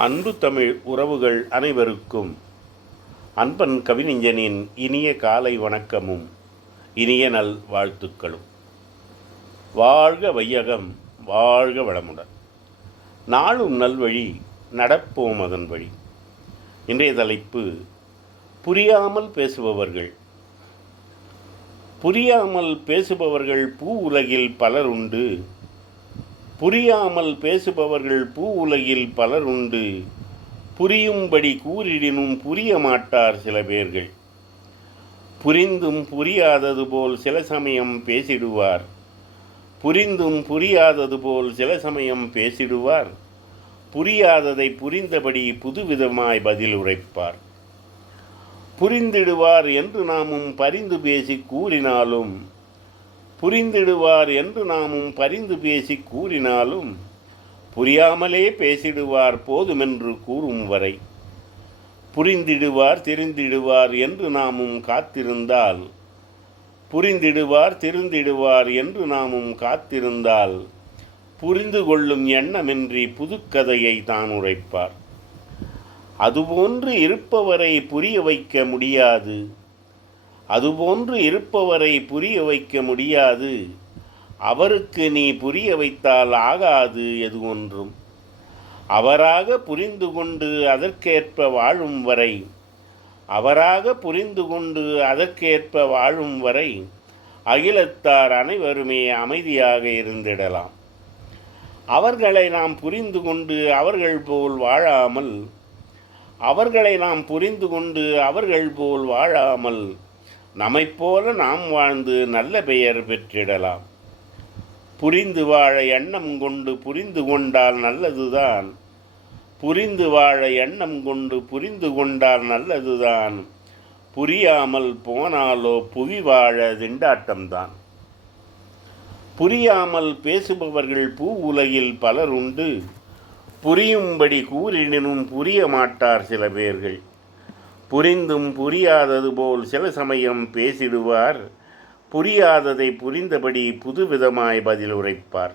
அன்பு தமிழ் உறவுகள் அனைவருக்கும் அன்பன் கவிஞனின் இனிய காலை வணக்கமும் இனிய நல் வாழ்த்துக்களும். வாழ்க வையகம் வாழ்க வளமுடன். நாளும் நல்வழி நடப்போம் அதன் வழி. இன்றைய தலைப்பு புரியாமல் பேசுபவர்கள். புரியாமல் பேசுபவர்கள் பூ உலகில் பலர் உண்டு. புரியாமல் பேசுபவர்கள் பூ உலகில் பலர் உண்டு. புரியும்படி கூறிடினும் புரிய மாட்டார் சில பேர்கள். புரிந்தும் புரியாதது போல் சில சமயம் பேசிடுவார். புரிந்தும் புரியாதது போல் சில சமயம் பேசிடுவார். புரியாததை புரிந்தபடி புதுவிதமாய் பதில் உரைப்பார். புரிந்திடுவார் என்று நாமும் பரிந்து பேசி கூறினாலும் புரிந்திடுவார் என்று நாமும் பரிந்து பேசி கூறினாலும் புரியாமலே பேசிடுவார் போதுமென்று கூறும் வரை. புரிந்திடுவார் தெரிந்திடுவார் என்று நாமும் காத்திருந்தால் புரிந்திடுவார் தெரிந்திடுவார் என்று நாமும் காத்திருந்தால் புரிந்து கொள்ளும் எண்ணமின்றி புதுக்கதையை தான் உரைப்பார். அதுபோன்று இருப்பவரை புரிய வைக்க முடியாது. அதுபோன்று இருப்பவரை புரிய வைக்க முடியாது. அவருக்கு நீ புரிய வைத்தால் ஆகாது எது ஒன்றும். அவராக புரிந்து கொண்டு அதற்கேற்ப வாழும் வரை அவராக புரிந்து கொண்டு அதற்கேற்ப வாழும் வரை அகிலத்தார் அனைவருமே அமைதியாக இருந்திடலாம். அவர்களை நாம் புரிந்து கொண்டு அவர்கள் போல் வாழாமல் அவர்களை நாம் புரிந்து கொண்டு அவர்கள் போல் வாழாமல் நம்மைப்போல நாம் வாழ்ந்து நல்ல பெயர் பெற்றிடலாம். புரிந்து வாழ எண்ணம் கொண்டு புரிந்து கொண்டால் நல்லதுதான். புரிந்து வாழ எண்ணம் கொண்டு புரிந்து கொண்டால் நல்லதுதான். புரியாமல் போனாலோ புவி வாழ திண்டாட்டம்தான். புரியாமல் பேசுபவர்கள் பூ உலகில் பலர் உண்டு புரியும்படி கூறினும் புரிய மாட்டார் சில பேர்கள். புரிந்தும் புரியாதது போல் சில சமயம் பேசிடுவார். புரியாததை புரிந்தபடி புதுவிதமாய் பதில் உரைப்பார்.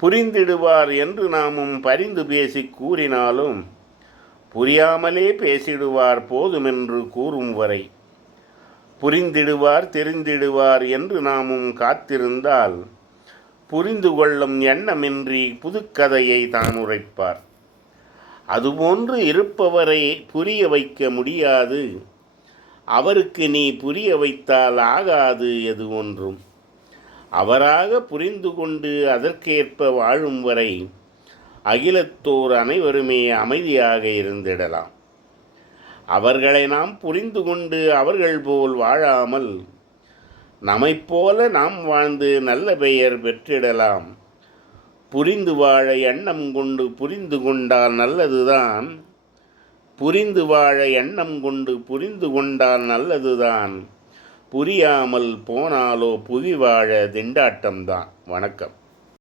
புரிந்திடுவார் என்று நாமும் பரிந்து பேசி கூறினாலும் புரியாமலே பேசிடுவார் போதுமென்று கூறும் வரை. புரிந்திடுவார் தெரிந்திடுவார் என்று நாமும் காத்திருந்தால் புரிந்து கொள்ளும் எண்ணமின்றி புதுக்கதையை தான் உரைப்பார். அதுபோன்று இருப்பவரை புரிய வைக்க முடியாது. அவருக்கு நீ புரிய வைத்தால் ஆகாது எது ஒன்றும். அவராக புரிந்து கொண்டு அதற்கேற்ப வாழும் வரை அகிலத்தோர் அனைவருமே அமைதியாக இருந்திடலாம். அவர்களை நாம் புரிந்து கொண்டு அவர்கள் போல் வாழாமல் நம்மைப்போல நாம் வாழ்ந்து நல்ல பெயர் பெற்றிடலாம். புரிந்து வாழ எண்ணம் கொண்டு புரிந்து கொண்டால் நல்லதுதான். புரிந்து வாழ எண்ணம் கொண்டு புரிந்து கொண்டால் நல்லதுதான். புரியாமல் போனாலோ புவி வாழ திண்டாட்டம்தான். வணக்கம்.